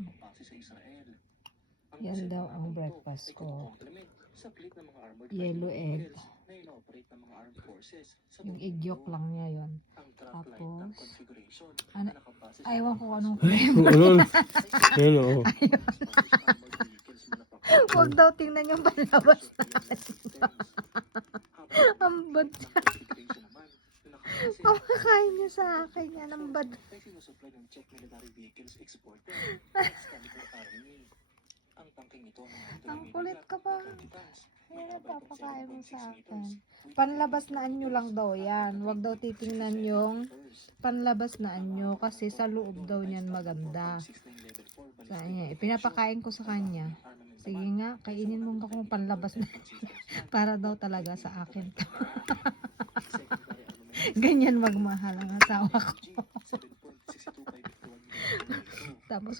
nakabase sa Israel. Yan daw ang breakfast ko. Yellow egg. Yung egg yolk lang niya yun. Tapos, ano, ayaw ko anong Ano? Ayun o. Huwag daw tingnan yung panlabas na. Ang bad niya. Pamakain niya sa akin yan. Ang bad. Ang kulit ka pa. Ayan, papakain mo sa akin. Panlabas na anyo lang daw yan. Huwag daw titingnan yung panlabas na anyo kasi sa loob daw niyan maganda. So, ayan, pinapakain ko sa kanya. Sige nga, kainin mo kung panlabas na para daw talaga sa akin. Ganyan magmahal ang asawa ko. Tapos